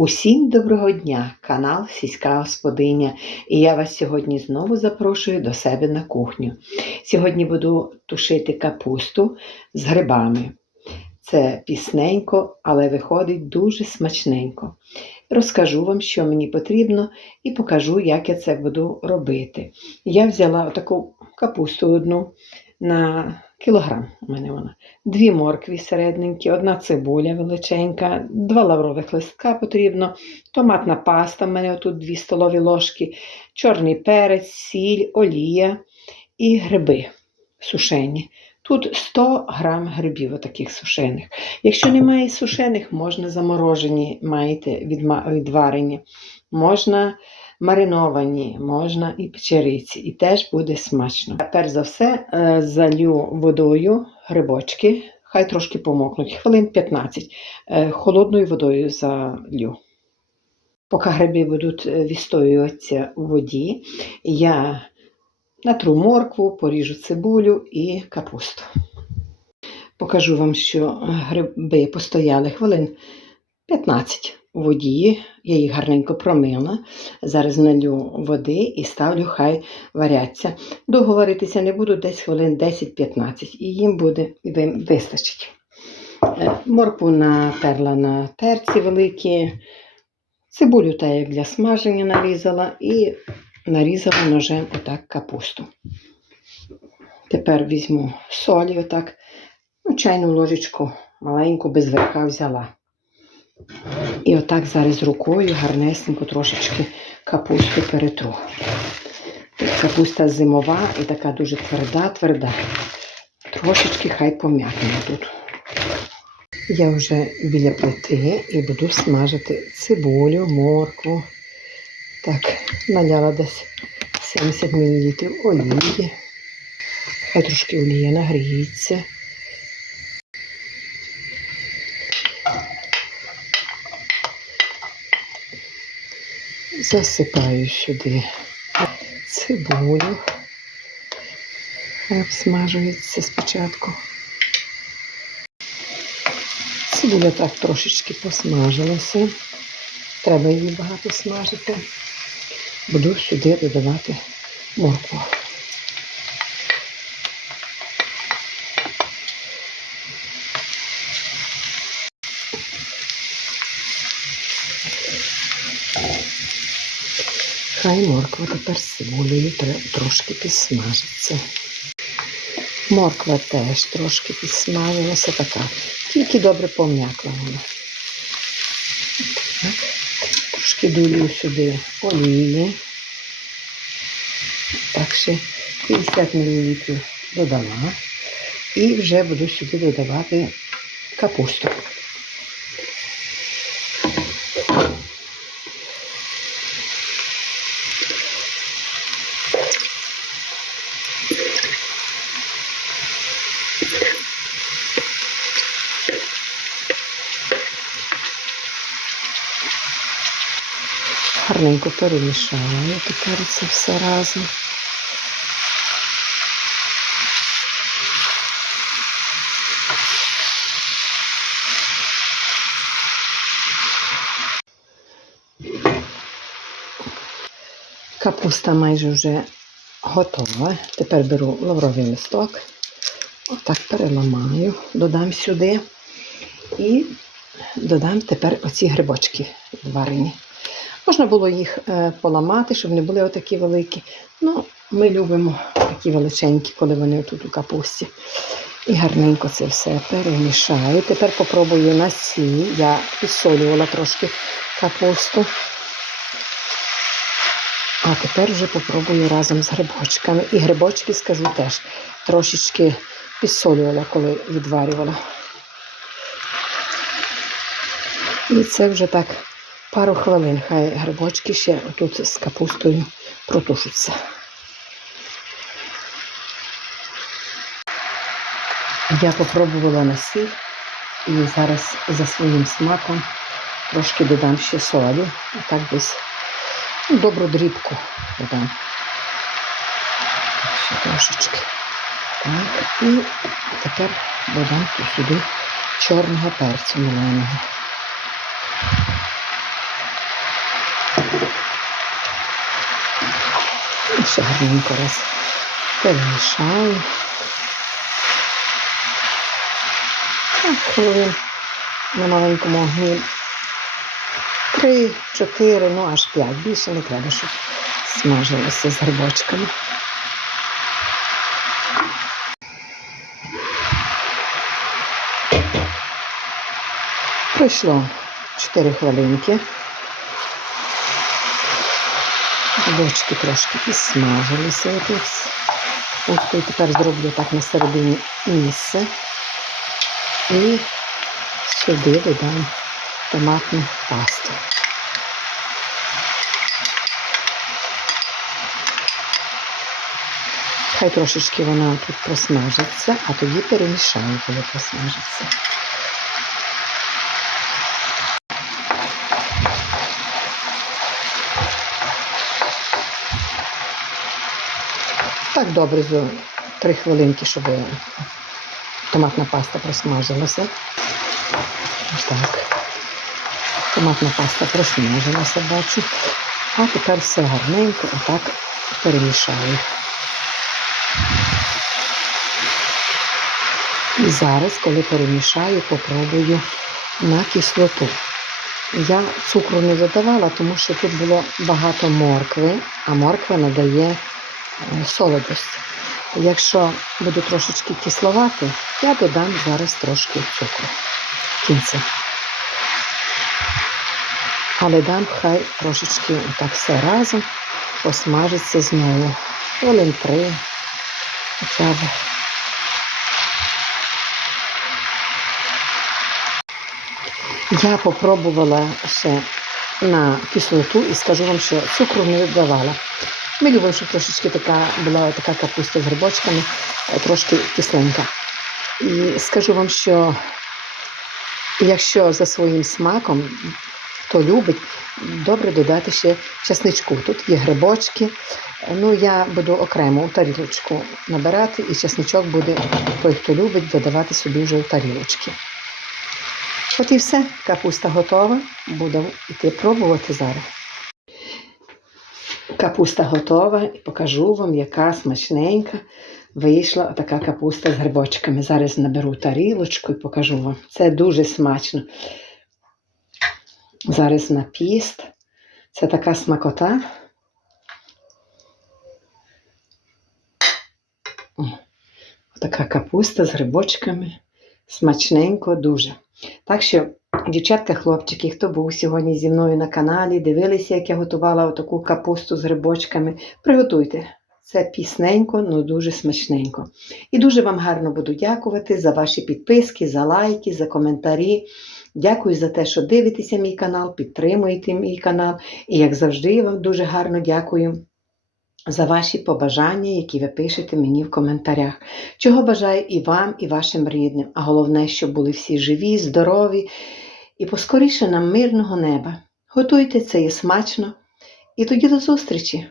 Усім доброго дня, канал Сільська Господиня, і я вас сьогодні знову запрошую до себе на кухню. Сьогодні буду тушити капусту з грибами. Це пісненько, але виходить дуже смачненько. Розкажу вам, що мені потрібно, і покажу, як я це буду робити. Я взяла таку капусту одну на кілограм. У мене вона. Дві моркві середненькі, одна цибуля величенька, два лаврових листка потрібно, томатна паста, в мене тут дві столові ложки, чорний перець, сіль, олія і гриби сушені. Тут 100 грам грибів отаких сушених. Якщо немає сушених, можна заморожені, маєте відварені, можна мариновані, можна і печериці, і теж буде смачно. Перш за все е, залю водою грибочки, хай трошки помокнуть, хвилин 15. Е, Холодною водою залю. Поки гриби будуть е, відстоюватися у воді, я натру моркву, поріжу цибулю і капусту. Покажу вам, що гриби постояли хвилин 15 у воді. Я їх гарненько промила. Зараз налю води і ставлю, хай варяться. Довго варитися не буду, десь хвилин 10-15, і їм буде вистачить. Е, Моркву натерла на терці великі, цибулю та як для смаження нарізала і нарізала ножем отак капусту. Тепер візьму солі, отак, ну, чайну ложечку маленьку без верха взяла. І отак зараз рукою гарнесенько трошечки капусту перетру. Капуста зимова і така дуже тверда, тверда. Трошечки хай пом'якне тут. Я вже біля плити і буду смажити цибулю, моркву. Так, наляла десь 70 мл олії. Хай трошки олія нагріється. Засипаю сюди цибулю. Обсмажується спочатку. Цибуля так трошечки посмажилася. Треба її багато смажити. Буду сюди додавати моркву. Хай морква тепер з цибулею трошки підсмажиться. Морква теж трошки підсмажилася така, тільки добре пом'якла вона. Трошки долю сюди олії. Так ще 50 мл додала. І вже буду сюди додавати капусту. Гарненько перемішаю тепер це все разом. Капуста майже вже готова. Тепер беру лавровий листок, отак переламаю, додам сюди і додам тепер оці грибочки варені. Можна було їх е, поламати, щоб не були отакі великі. Ну, ми любимо такі величенькі, коли вони тут у капусті. І гарненько це все перемішаю. Тепер попробую на сіль. Я підсолювала трошки капусту. А тепер вже попробую разом з грибочками. І грибочки, скажу теж, трошечки підсолювала, коли відварювала. І це вже так пару хвилин. Хай грибочки ще тут з капустою протушаться. Я попробувала на сіль і зараз за своїм смаком трошки додам ще солі. Так десь ну, добру дрібку додам. Ще трошечки. Так, і тепер додам сюди чорного перцю меленого. І ще гарненько раз перемішаю. Хвилин на маленькому огні. Три, чотири, ну аж п'ять. Більше не треба, щоб смажилося з грибочками. Пройшло 4 хвилинки. Грибочки трошки підсмажилися. Отут. Тут тепер зроблю так на середині місце. І сюди додам томатну пасту. Хай трошечки вона тут просмажиться, а тоді перемішаю, коли просмажиться. Так добре за три хвилинки, щоб томатна паста просмажилася. Так. Томатна паста просмажилася, бачу. А тепер все гарненько отак перемішаю. І зараз, коли перемішаю, попробую на кислоту. Я цукру не додавала, тому що тут було багато моркви, а морква надає солодость. Якщо буде трошечки кисловати, я додам зараз трошки цукру в кінці. Але дам хай трошечки так все разом посмажиться знову. Хвилин три хоча б. Я попробувала ще на кислоту і скажу вам, що цукру не додавала. Любимо, щоб трошечки така була така капуста з грибочками, е, трошки кисленька. І скажу вам, що якщо за своїм смаком, хто любить, добре додати ще часничку. Тут є грибочки. Ну, я буду окремо у тарілочку набирати, і часничок буде, той, хто любить, додавати собі вже у тарілочки. От і все, капуста готова. Буду йти пробувати зараз. Капуста готова і покажу вам, яка смачненька вийшла така капуста з грибочками. Зараз наберу тарілочку і покажу вам. Це дуже смачно. Зараз на піст. Це така смакота. О, Така капуста з грибочками. Смачненько дуже. Так що, дівчатка, хлопчики, хто був сьогодні зі мною на каналі, дивилися, як я готувала отаку капусту з грибочками, приготуйте. Це пісненько, але дуже смачненько. І дуже вам гарно буду дякувати за ваші підписки, за лайки, за коментарі. Дякую за те, що дивитеся мій канал, підтримуєте мій канал. І, як завжди, я вам дуже гарно дякую за ваші побажання, які ви пишете мені в коментарях. Чого бажаю і вам, і вашим рідним. А головне, щоб були всі живі, здорові і поскоріше нам мирного неба. Готуйте це і смачно. І тоді до зустрічі!